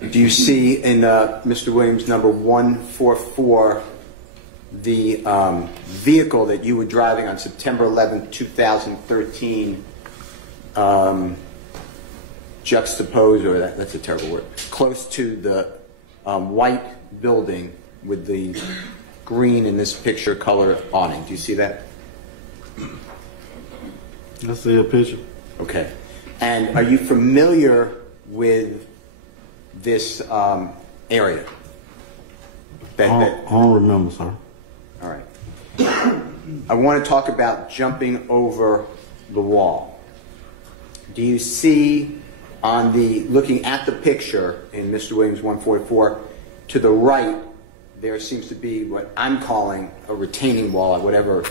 Do you see in Mr. Williams number 144 the vehicle that you were driving on September 11th, 2013, juxtaposed, or that's a terrible word, close to the white building with the green in this picture color awning? Do you see that? I see a picture. Okay. And are you familiar with this area? I don't remember, sir. All right. I want to talk about jumping over the wall. Do you see on the, looking at the picture in Mr. Williams 144, to the right, there seems to be what I'm calling a retaining wall, whatever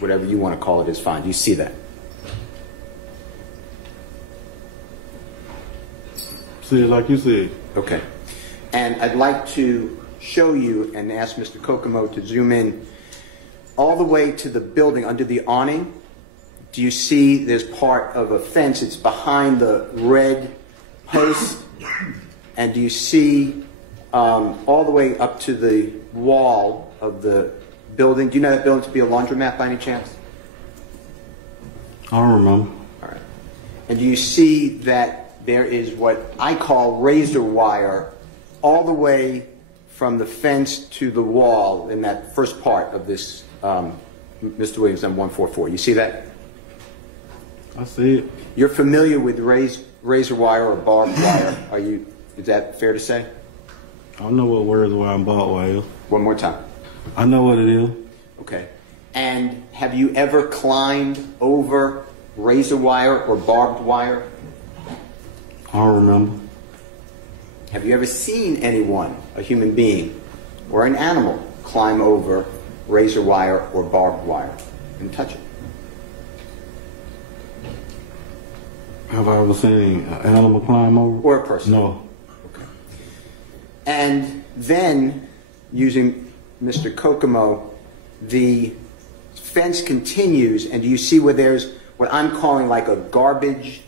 you want to call it is fine. Do you see that? See it like you see it. Okay. And I'd like to show you and ask Mr. Kokomo to zoom in all the way to the building under the awning. Do you see there's part of a fence? It's behind the red post. And do you see all the way up to the wall of the building? Do you know that building to be a laundromat by any chance? I don't remember. All right. And do you see that there is what I call razor wire all the way from the fence to the wall in that first part of this Mr. Williams M144? You see that? I see it. You're familiar with razor wire or barbed wire? Are you? Is that fair to say? I know what razor wire and barbed wire is. One more time. I know what it is. Okay. And have you ever climbed over razor wire or barbed wire? I don't remember. Have you ever seen anyone, a human being or an animal, climb over razor wire or barbed wire and touch it? Have I ever seen an animal climb over? Or a person? No. Okay. And then, using Mr. Kokomo, the fence continues, and do you see where there's what I'm calling like a garbage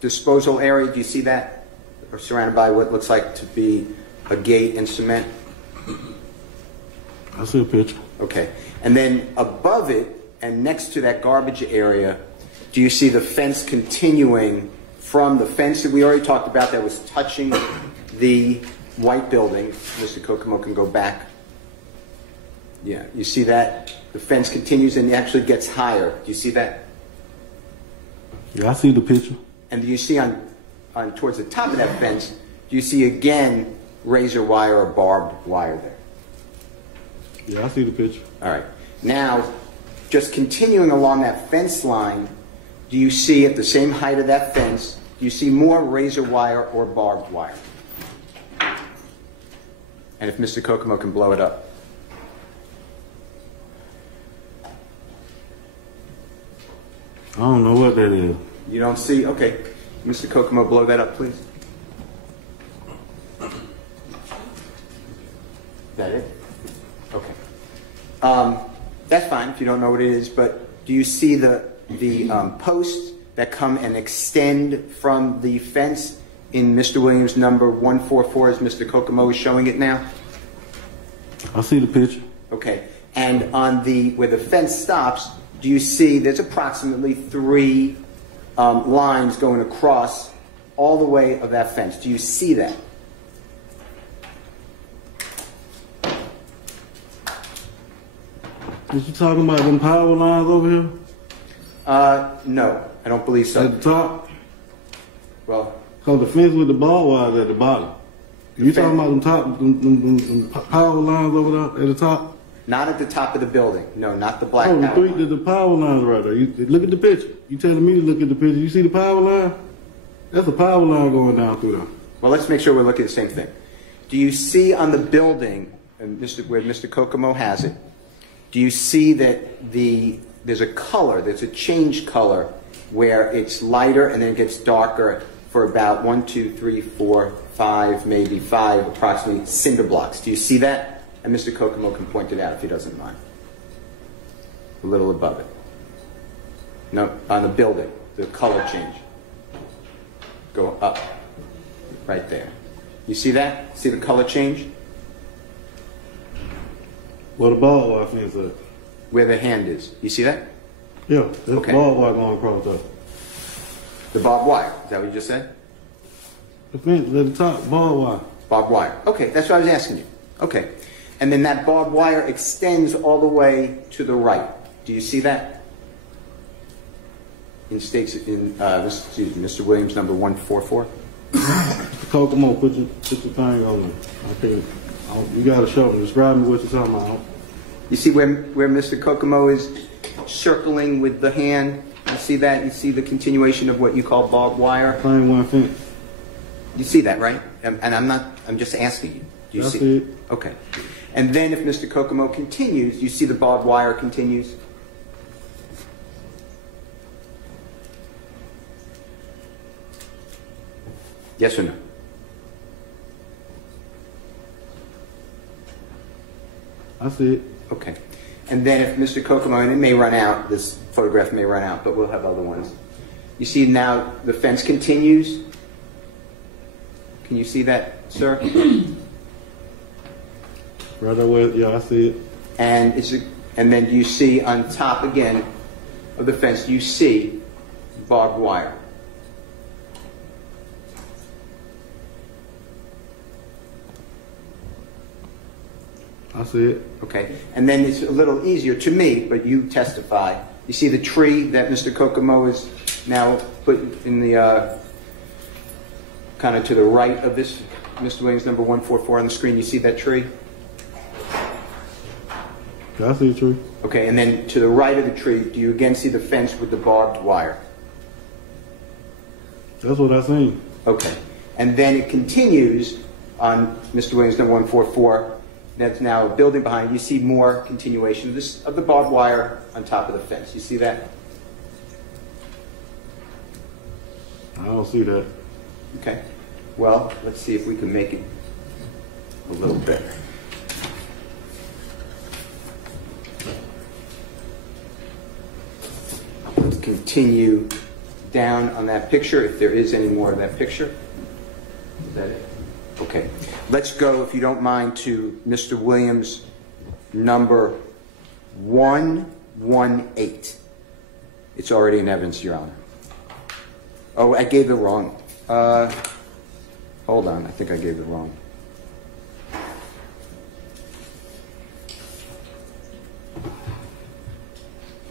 disposal area? Do you see that? Or surrounded by what looks like to be a gate and cement? I see a picture. Okay. And then above it and next to that garbage area, do you see the fence continuing from the fence that we already talked about that was touching the white building? Mr. Kokomo can go back. Yeah, you see that? The fence continues and it actually gets higher. Do you see that? Yeah, I see the picture. And do you see on towards the top of that fence, do you see again razor wire or barbed wire there? Yeah, I see the picture. All right. Now, just continuing along that fence line, do you see at the same height of that fence, do you see more razor wire or barbed wire? And if Mr. Kokomo can blow it up. I don't know what that is. You don't see? Okay. Mr. Kokomo, blow that up, please. Is that it? Okay. That's fine if you don't know what it is, but do you see the posts that come and extend from the fence in Mr. Williams number 144 as Mr. Kokomo is showing it now? I see the picture. Okay. And on where the fence stops, do you see there's approximately 3 lines going across all the way of that fence? Do you see that? Was you talking about them power lines over here? No, I don't believe so. At the top? Well, because the fence with the barbed wire is at the bottom. You talking about them power lines over there at the top? Not at the top of the building. No, not the black power line. The power lines right there. Look at the picture. You telling me to look at the picture. You see the power line? That's a power line going down through there. Well, let's make sure we're looking at the same thing. Do you see on the building, and where Mr. Kokomo has it, do you see that there's a color, there's a change color where it's lighter and then it gets darker for about 1, 2, 3, 4, 5, maybe 5 approximately cinder blocks. Do you see that? And Mr. Kokomo can point it out if he doesn't mind. A little above it. No, on the building, the color change. Go up. right there. You see that? See the color change? Where the barbed wire fence at? Where the hand is. You see that? Yeah, there's Okay. barbed wire going across there. The barbed wire. Is that what you just said? The fence at the top, barbed wire. Barbed wire. Okay, that's what I was asking you. Okay. And then that barbed wire extends all the way to the right. Do you see that? In Mr. Williams, number 144. Kokomo, put your thing on there. You gotta show me. Describe me what you're talking about. You see where Mr. Kokomo is circling with the hand? You see that? You see the continuation of what you call barbed wire? Plain one fence. You see that, right? And I'm just asking you. Do you I see see it. Okay. And then if Mr. Kokomo continues, you see the barbed wire continues? Yes or no? I see it. Okay. And then if Mr. Kokomo, and it may run out, this photograph may run out, but we'll have other ones. You see now the fence continues? Can you see that, sir? Right away, yeah, I see it. And then do you see on top again of the fence, you see barbed wire? I see it. Okay. And then it's a little easier to me, but you testify. You see the tree that Mr. Kokomo is now put in the kind of to the right of this, Mr. Williams, number 144 on the screen. You see that tree? Yeah, I see the tree. Okay, and then to the right of the tree, do you again see the fence with the barbed wire? That's what I seen. Okay. And then it continues on Mr. Williams, number 144. That's now a building behind. You see more continuation of the barbed wire on top of the fence. You see that? I don't see that. Okay. Well, let's see if we can make it a little better. Let's continue down on that picture, if there is any more of that picture. Is that it? Okay. Let's go, if you don't mind, to Mr. Williams, number 118. It's already in evidence, Your Honor. Oh, I gave it wrong. Hold on, I think I gave it wrong.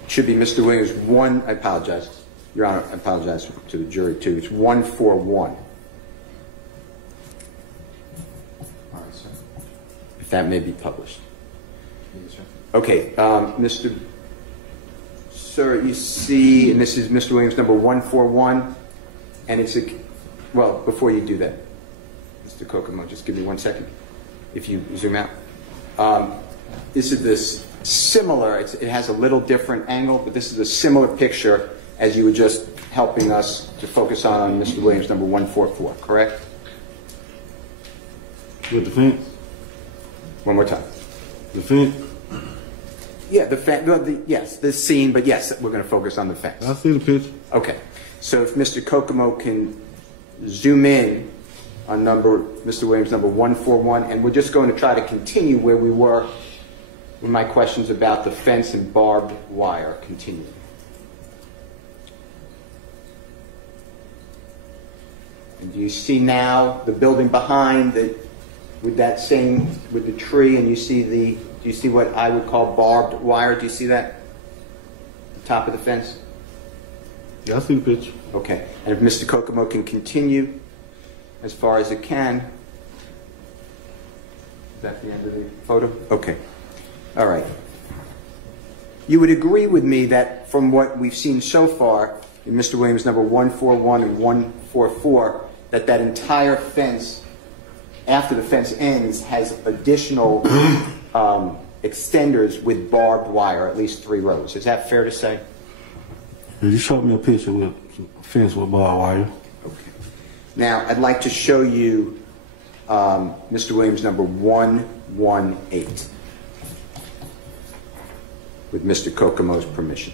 Should be Mr. Williams 1, I apologize. Your Honor, I apologize to the jury too. It's 141. All right, sir. If that may be published. Yes, sir. Okay, Mr. Sir, you see, and this is Mr. Williams number 141, and it's a, well, before you do that, Mr. Kokomo, just give me 1 second, if you zoom out. This is this similar, it has a little different angle, but this is a similar picture as you were just helping us to focus on Mr. Williams number 144, correct? With the fence? One more time. The fence? Yeah, yes, the scene, but yes, we're going to focus on the fence. I see the picture. Okay, so if Mr. Kokomo can zoom in on Mr. Williams number 141, and we're just going to try to continue where we were with my questions about the fence and barbed wire continuing. And do you see now the building behind that with that same, with the tree, and you see do you see what I would call barbed wire? Do you see that? The top of the fence? Yeah, I see the picture. Okay, and if Mr. Kokomo can continue as far as it can. Is that the end of the photo? Okay. All right. You would agree with me that from what we've seen so far in Mr. Williams number 141 and 144, that entire fence, after the fence ends, has additional extenders with barbed wire, at least 3 rows. Is that fair to say? You showed me a picture with a fence with barbed wire. Okay. Now, I'd like to show you Mr. Williams number 118 with Mr. Kokomo's permission.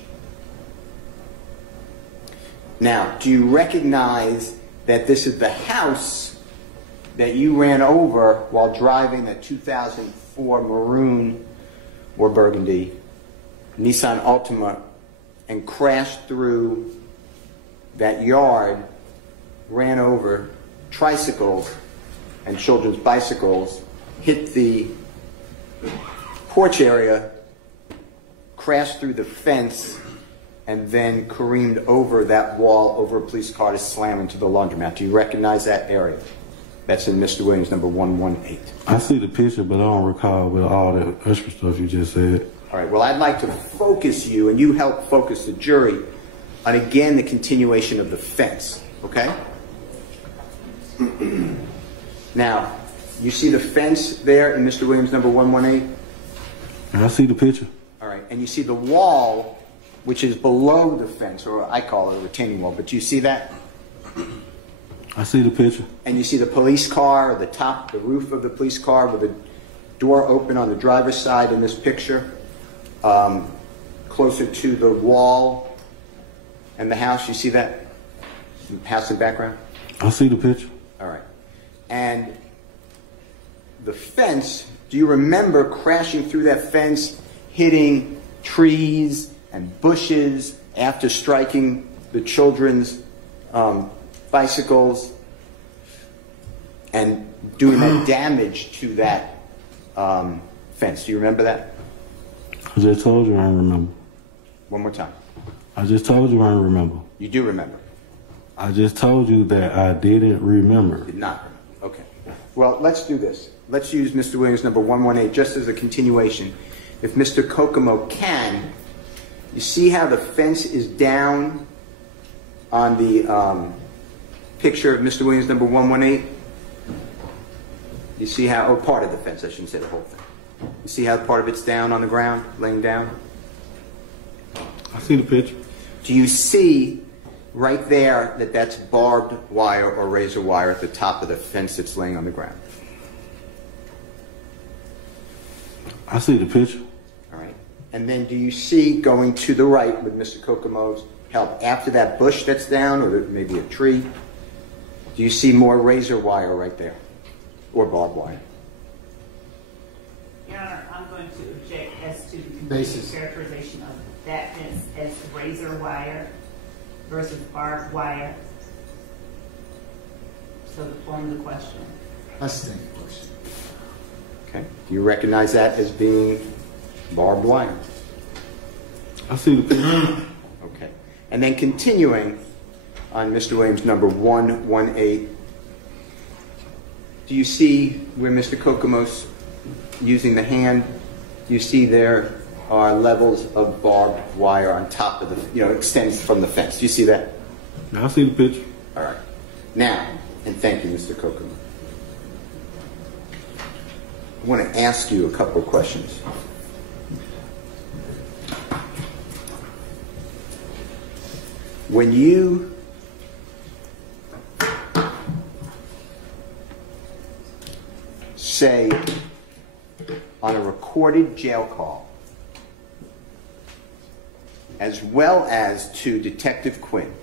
Now, do you recognize that this is the house that you ran over while driving a 2004 maroon or burgundy Nissan Ultima and crashed through that yard, ran over tricycles and children's bicycles, hit the porch area, crashed through the fence, and then careened over that wall over a police car to slam into the laundromat. Do you recognize that area? That's in Mr. Williams, number 118. I see the picture, but I don't recall with all that extra stuff you just said. All right, well, I'd like to focus you, and you help focus the jury, on, again, the continuation of the fence, okay? Now, you see the fence there in Mr. Williams, number 118? And I see the picture. All right, and you see the wall, which is below the fence, or I call it a retaining wall, but do you see that? I see the picture. And you see the police car, or the top, the roof of the police car with the door open on the driver's side in this picture, closer to the wall and the house. You see that? The house in the background? I see the picture. All right. And the fence, do you remember crashing through that fence, hitting trees and bushes after striking the children's bicycles and doing that damage to that fence? Do you remember that? I just told you I don't remember. One more time. I just told you I don't remember. You do remember. I just told you that I didn't remember. Did not remember. Okay. Well, let's do this. Let's use Mr. Williams number 118 just as a continuation. If Mr. Kokomo can, you see how the fence is down on the picture of Mr. Williams number 118? You see how, or part of the fence, I shouldn't say the whole thing. You see how part of it's down on the ground, laying down? I see the picture. Do you see right there that that's barbed wire or razor wire at the top of the fence that's laying on the ground? I see the picture. All right. And then do you see going to the right with Mr. Kokomo's help after that bush that's down, or maybe a tree? Do you see more razor wire right there, or barbed wire? Your Honor, I'm going to object as to the complete Basis. characterization of that fence as razor wire versus barbed wire. So the form of the question. That's the same question. Okay. Do you recognize that as being barbed wire? I see the picture. Okay. And then continuing on Mr. Williams number 118, do you see where Mr. Kokomo's using the hand? Do you see there are levels of barbed wire on top of the, extends from the fence? Do you see that? I see the picture. All right. Now, and thank you, Mr. Kokomo. I want to ask you a couple of questions. When you say on a recorded jail call, as well as to Detective Quinn,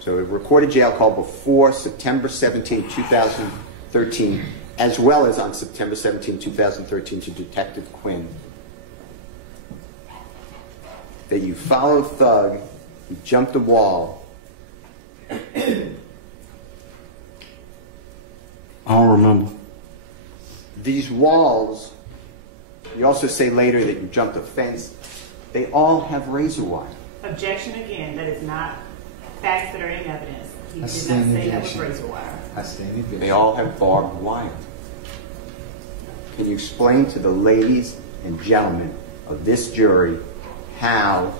so a recorded jail call before September 17, 2013, as well as on September 17, 2013 to Detective Quinn, that you followed Thug, you jumped the wall. I don't remember. These walls, you also say later that you jumped a fence, they all have razor wire. Objection again, that is not facts that are in evidence. He I did not stand say that was objection. razor wire. I stand the objection. They all have barbed wire. Can you explain to the ladies and gentlemen of this jury how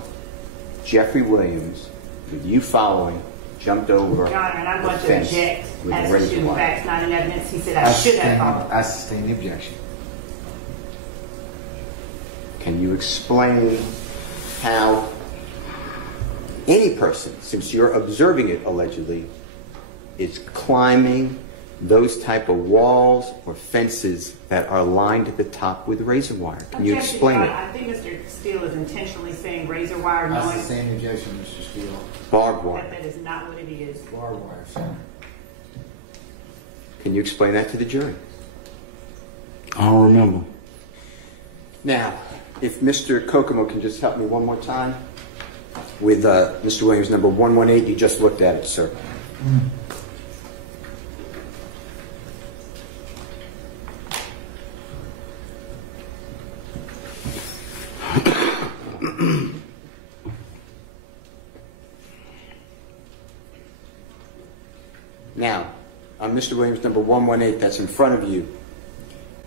Jeffrey Williams, with you following, jumped over Your Honor, and I'm the going to fence object with as razor to wire? facts not in evidence. He said I should have followed. I sustain the objection. Can you explain how any person, since you're observing it allegedly, is climbing those type of walls or fences that are lined at the top with razor wire? Can you Objection, explain Your it? Honor. I think Mr. Steele is intentionally saying razor wire, I knowing sustain the objection, Mr. Steele. Barbed wire. that is not what it is. Barbed wire, sir. Can you explain that to the jury? I don't remember. Now, if Mr. Kokomo can just help me one more time with Mr. Williams, number 118, you just looked at it, sir. Now, on Mr. Williams, number 118, that's in front of you.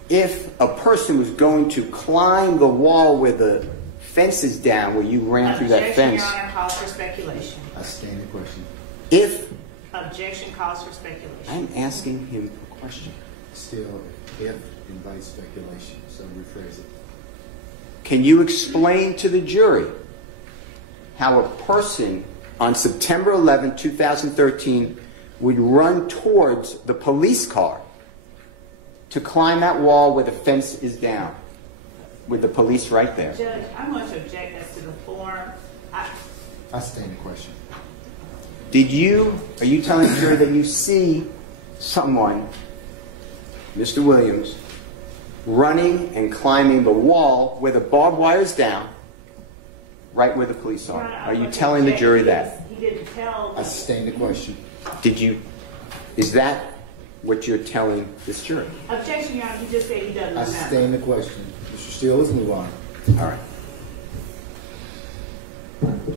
If a person was going to climb the wall where the fence is down, where you ran through that fence. Objection, Your Honor, calls for speculation. I stand the question. If, Objection calls for speculation. I'm asking him a question. Still, if invites speculation, so rephrase it. Can you explain to the jury how a person on September 11, 2013 would run towards the police car to climb that wall where the fence is down, with the police right there? Judge, I'm going to object as to the form. I stand the question. Are you telling the jury that you see someone, Mr. Williams, running and climbing the wall where the barbed wire is down, right where the police are? Are you telling the jury that? He didn't tell. I stand the question. Is that what you're telling this jury? Objection, Your Honor, he just said he doesn't I remember. stand the question. Mr. Steele, let's move on. All right.